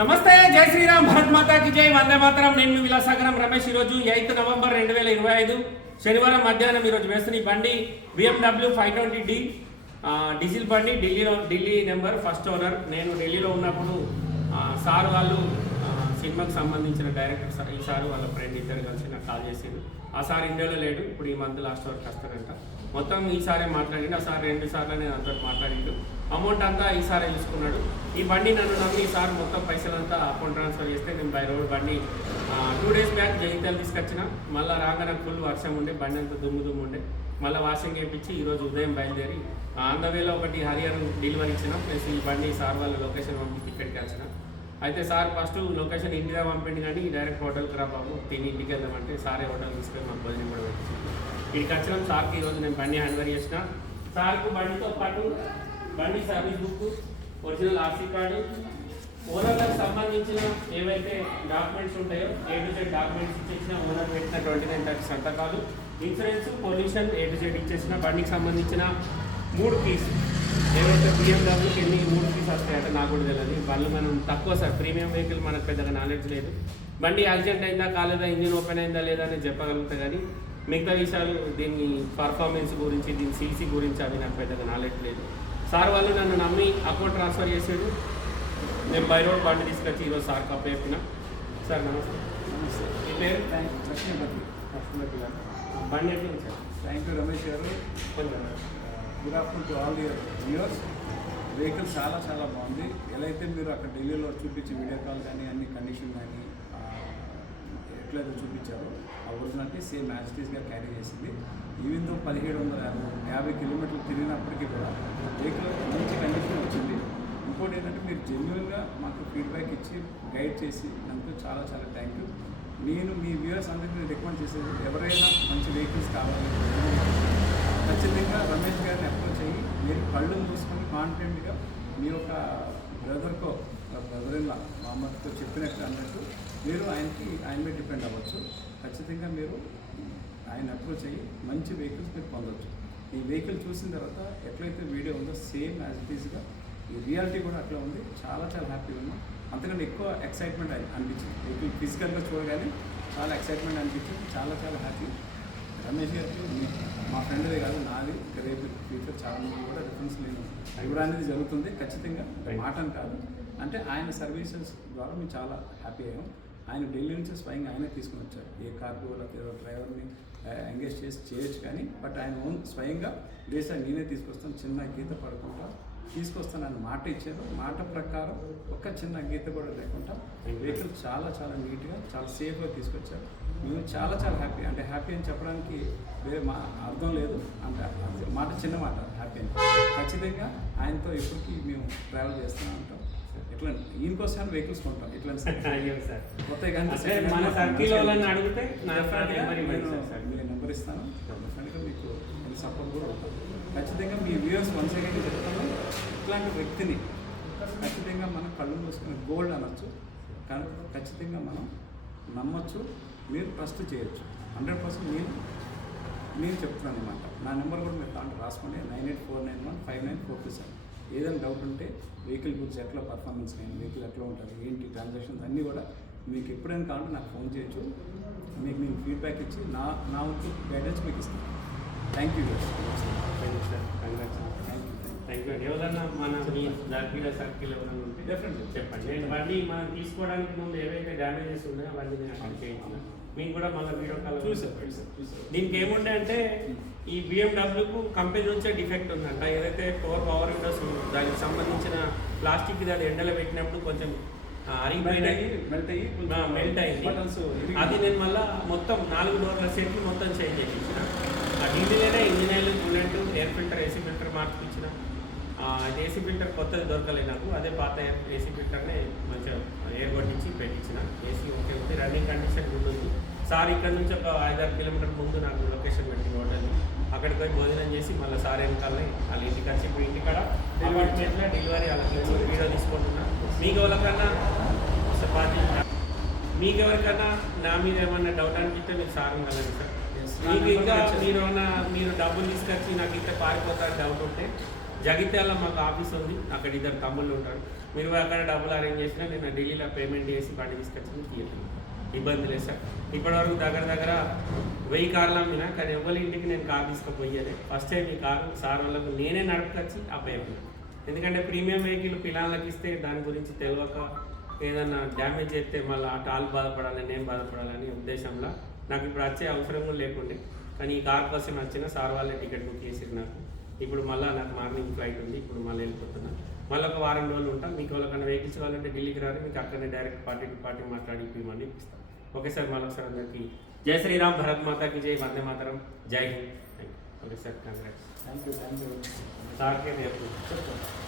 నమస్తే జై శ్రీరామ్ భరత్ మాతాకి జై వందే మాతరం. నేను మీ విలాసాగరం రమేష్ ఈరోజు ఎయిత్ నవంబర్ రెండు వేల ఇరవై ఐదు. శనివారం మధ్యాహ్నం ఈరోజు వేస్తున్న ఈ బండి BMW five twenty D diesel బండి ఢిల్లీలో ఢిల్లీ నెంబర్ ఫస్ట్ ఓనర్. నేను ఢిల్లీలో ఉన్నప్పుడు సార్ వాళ్ళు సినిమాకి సంబంధించిన డైరెక్టర్ సార్ ఈ సార్ వాళ్ళ ఫ్రెండ్ ఇద్దరు కలిసి నాకు కాల్ చేసిండు. ఆ సార్ ఇండియాలో లేడు ఇప్పుడు ఈ మంత్ లాస్ట్ వరకు వస్తారంట మొత్తం ఈసారే మాట్లాడిండు ఆ సార్ రెండు సార్లు నేను అందరు మాట్లాడిండు. అమౌంట్ అంతా ఈసారే చూసుకున్నాడు. ఈ బండి నన్ను నమ్మి ఈ సార్ మొత్తం పైసలంతా అకౌంట్ ట్రాన్స్ఫర్ చేస్తే నేను బై రోడ్ బండి టూ డేస్ బ్యాక్ జగిత్యాలు తీసుకొచ్చిన. మళ్ళీ రాగానే ఫుల్ వర్షం ఉండే బండి అంతా దుమ్ము దుమ్ము ఉండే. మళ్ళీ వాషింగ్ చేయించి ఈరోజు ఉదయం బయలుదేరి ఆంధ్రవేలో ఒకటి హరియర్ డెలివరీ ఇచ్చిన. ప్లస్ ఈ బండి సార్ వాళ్ళ లొకేషన్ పంపించి ఇక్కడికి వచ్చిన అయితే సార్ ఫస్ట్ లొకేషన్ ఇంటిగా పంపిండి కానీ డైరెక్ట్ హోటల్కి రా బాబు. తిని ఇంటికి వెళ్దామంటే సారే హోటల్ తీసుకొని మాకు భోజనం కూడా పెట్టించింది ఇక్కడికి వచ్చినాం సార్కి ఈరోజు నేను బండి హ్యాండ్ఓవర్ చేసిన. సార్కు బండితో పాటు బండి service book original RC card. ఓనర్లకు సంబంధించిన ఏవైతే డాక్యుమెంట్స్ ఉంటాయో ఏ టు జెడ్ డాక్యుమెంట్స్ ఇచ్చేసిన ఓనర్ పెట్టిన ట్వంటీ నైన్ థర్టీ సంతకాలు insurance pollution A to Z ఇచ్చేసిన బండికి సంబంధించిన మూడు పీస్ ఏవైతే బిఎండబ్ల్యూకి ఎన్ని మూడు కీస్ వస్తాయంటే నాకు కూడా తెలియదు బండ్లు మనం తక్కువ సార్ ప్రీమియం వెహికల్ మనకు పెద్దగా నాలెడ్జ్ లేదు. బండి యాక్సిడెంట్ అయిందా కాలేదా ఇంజిన్ ఓపెన్ అయిందా లేదా అని చెప్పగలుగుతా కానీ మిగతా విషయాలు దీన్ని పర్ఫార్మెన్స్ గురించి దీని సీసీ గురించి అవి నాకు పెద్దగా నాలెడ్జ్ లేదు. సార్ వాళ్ళు నన్ను నమ్మి అకౌంట్ ట్రాన్స్ఫర్ చేసాడు నేను బై రోడ్ బండి తీసుకొచ్చి ఈరోజు సార్ కప్ చెప్పిన సార్ నమస్తే. మీ పేరు? లక్ష్మీపతి లక్ష్మీపతి. గారు బండి ఎట్లా సార్? థ్యాంక్ యూ రమేష్ గారు. కొంచెం good afternoon to all your viewers vehicle చాలా చాలా బాగుంది. ఎలా అయితే మీరు అక్కడ ఢిల్లీలో చూపించి వీడియో కాల్ కానీ అన్ని కండిషన్ కానీ ఎట్లయితే చూపించారో ఆ ఒరిజినాలిటీ సేమ్ యాజిటీస్గా క్యారీ చేసింది. ఈవెన్తో పదిహేడు వందల యాభై కిలోమీటర్లు తిరిగినప్పటికీ కూడా వెహికల్ మంచి కండిషన్ వచ్చింది. ఇంకోటి ఏంటంటే మీరు జెన్యున్గా మాకు ఫీడ్బ్యాక్ ఇచ్చి గైడ్ చేసి అందుకు చాలా చాలా థ్యాంక్ యూ నేను మీ వ్యూవర్స్ అందరికీ రికమెండ్ చేసేది ఎవరైనా మంచి వెహికల్స్ కావాలి ఖచ్చితంగా రమేష్ గారిని అప్రోచ్ అయ్యి మీరు కళ్ళు మూసుకొని కాన్ఫిడెంట్గా మీ యొక్క బ్రదర్కో బ్రదర్ ఇన్ మా అమ్మతో చెప్పినట్టు అన్నట్టు మీరు ఆయనకి ఆయన మీద డిపెండ్ అవ్వచ్చు. ఖచ్చితంగా మీరు ఆయన అప్రోచ్ అయ్యి మంచి వెహికల్స్ మీరు పొందవచ్చు ఈ వెహికల్ చూసిన తర్వాత ఎట్లయితే వీడియో ఉందో సేమ్ యాజ్ ఇట్ ఈస్గా ఈ రియాలిటీ కూడా అట్లా ఉంది. చాలా చాలా హ్యాపీగా ఉన్నాం. అంతకంటే ఎక్కువ ఎక్సైట్మెంట్ అనిపించింది. ఫిజికల్గా చూడగానే చాలా ఎక్సైట్మెంట్ అనిపించింది. చాలా చాలా హ్యాపీ రమేష్ గారికి మీ- ఫ్రెండ్దే కాదు నాది. రేపు ఫ్యూచర్ చాలా మంది కూడా రిఫరెన్స్ నేను ఇవ్వడానికి జరుగుతుంది. ఖచ్చితంగా మాటను కాదు. అంటే ఆయన సర్వీసెస్ ద్వారా మేము చాలా హ్యాపీ అయ్యాం. ఆయన ఢిల్లీ నుంచి స్వయంగా ఆయనే తీసుకుని వచ్చారు. ఏ కార్కు లేకపోతే ఏదో డ్రైవర్ని ఎంగేజ్ చేసి చేయొచ్చు కానీ బట్ ఆయన ఓన్ స్వయంగా దేశ నేనే తీసుకొస్తాను. చిన్న గీత పడుకుంటా. తీసుకొస్తానని మాట ఇచ్చారు. మాట ప్రకారం ఒక చిన్న గీత కూడా లేకుండా వెహికల్ చాలా చాలా నీట్గా చాలా సేఫ్గా తీసుకొచ్చారు. మేము చాలా చాలా హ్యాపీ అంటే హ్యాపీ అని చెప్పడానికి వేరే మా అర్థం లేదు. అంటే మాట చిన్న మాట హ్యాపీ అని. ఖచ్చితంగా ఆయనతో ఎప్పటికీ మేము ట్రావెల్ చేస్తూనే ఉంటాం. ఇట్లా ఈయనకోసం వెహికల్స్ కొంటాం. ఇట్లా నేను మీ నెంబర్ ఇస్తాను. డెఫినెట్గా మీకు సపోర్ట్ కూడా ఉంటుంది ఖచ్చితంగా మీ వ్యూవర్స్ వన్స్ అగైన్ చెప్తాను. ఇట్లాంటి వ్యక్తిని ఖచ్చితంగా మనం కళ్ళు మూసుకుని గోల్డ్ అనొచ్చు. ఖచ్చితంగా మనం నమ్మచ్చు. మీరు ట్రస్ట్ చేయొచ్చు. హండ్రెడ్ పర్సెంట్ నేను నేను చెప్తున్నాను అనమాట నా నెంబర్ కూడా మీరు దాంట్లో రాసుకోండి. Nine eight four nine one five nine four two seven. ఏదైనా డౌట్ ఉంటే వెహికల్ గురించి ఎట్లా పర్ఫార్మెన్స్ అయింది వెహికల్ ఎట్లా ఉంటుంది ఏంటి ట్రాన్సాక్షన్స్ అన్నీ కూడా మీకు ఎప్పుడైనా కావాలంటే నాకు ఫోన్ చేయొచ్చు. మీకు నేను ఫీడ్బ్యాక్ ఇచ్చి నా నా వంతు గైడెన్స్ మీకు ఇస్తాను. Thank you. Thank you sir. Congrats thank you thank you ఎవరన్నా మన మీ సర్కిల్ సర్కిల్ ఎవరైనా ఉంటే. చెప్పండి. నేను మనం తీసుకోవడానికి ముందు ఏవైతే డ్యామేజెస్ ఉన్నాయో అవన్నీ నేను అక్కడ చేయించిన మీకు కూడా మళ్ళీ వీడియో కాల్ దీనికి ఏముండే అంటే ఈ బిఎండబ్ల్యూకు కంపెనీ నుంచే డిఫెక్ట్ ఉందంట. ఏదైతే ఫోర్ పవర్ విండోస్ దానికి సంబంధించిన ప్లాస్టిక్ అది ఎండలో పెట్టినప్పుడు కొంచెం మెల్ట్ అయ్యి అయింది అది నేను మళ్ళీ మొత్తం నాలుగు డోర్ల సెట్లు మొత్తం చేంజ్ చేయించిన. ఆ డీజిల్లోనే engine oil coolant air filter AC filter మార్చుకొచ్చిన. AC filter కొత్తది దొరకలేదు నాకు. అదే పాత ఏసీ ఫిల్టర్నే మంచిగా ఎయిర్ కొట్టించి పెట్టించిన. ఏసీ ఓకే ఉంది. రన్నింగ్ కండిషన్ గుడ్ ఉంది. సార్ ఇక్కడ నుంచి ఒక ఐదారు కిలోమీటర్ ముందు నాకు లొకేషన్ పెట్టింది హోటల్. అక్కడికి పోయి భోజనం చేసి మళ్ళీ సార్ వెనకాలనే వాళ్ళ ఇంటికి వచ్చి ఇప్పుడు ఇంటికాడ అపార్ట్మెంట్లో డెలివరీ వాళ్ళకి వీడియో తీసుకుంటున్నా. మీకు ఎవరికన్నా చపాతీ మీకు ఎవరికైనా నా మీద ఏమన్నా డౌట్ అనిపిస్తే మీరు సార్ ఉండాలండి సార్. మీకు ఇంకా మీరు ఏమన్నా మీరు డబ్బులు తీసుకొచ్చి నాకు ఇంత పారిపోతారు డౌట్ ఉంటే జగిత్యాల మాకు ఆఫీస్ ఉంది. అక్కడ ఇద్దరు తమ్ముళ్ళు ఉంటారు. మీరు అక్కడ డబ్బులు అరేంజ్ చేసినా నేను ఢిల్లీలో పేమెంట్ చేసి బండి తీసుకొచ్చి మీకు ఇబ్బంది లేదు సార్. ఇప్పటివరకు దగ్గర దగ్గర వెయ్యి కార్లు అమ్మినా కానీ ఎవరి ఇంటికి నేను కార్ తీసుకుపోయేది ఫస్ట్ టైం ఈ కారు సార్ వాళ్ళకు నేనే నడుపుకొచ్చి అప్పయ్యాను ఎందుకంటే ప్రీమియం వెహికల్ పిల్లలకి ఇస్తే దాని గురించి తెలియక ఏదన్నా డ్యామేజ్ చేస్తే మళ్ళీ ఆ టాల్ బాధపడాలని నేను బాధపడాలని ఉద్దేశంలో నాకు ఇప్పుడు వచ్చే అవసరం కూడా లేకుండే. కానీ ఈ కార్ కోసం వచ్చిన సార్ వాళ్ళే టికెట్ బుక్ చేసిరు నాకు. ఇప్పుడు మళ్ళీ నాకు మార్నింగ్ ఫ్లైట్ ఉంది ఇప్పుడు మళ్ళీ వెళ్ళిపోతున్నా. మళ్ళీ ఒక వారం రోజులు ఉంటాం మీకు ఎవరికైనా వెహికల్స్ కావాలంటే ఢిల్లీకి రారు మీకు అక్కడనే డైరెక్ట్ పార్టీ టు పార్టీ మాట్లాడి ఇప్పిమని ఇస్తాం ఓకే సార్ మళ్ళీ ఒకసారి అందరికీ జై శ్రీరామ్ భరత్ మాతాకి జై వందే మాతరం జై Hind. Okay sir congrats thank you thank you సార్కే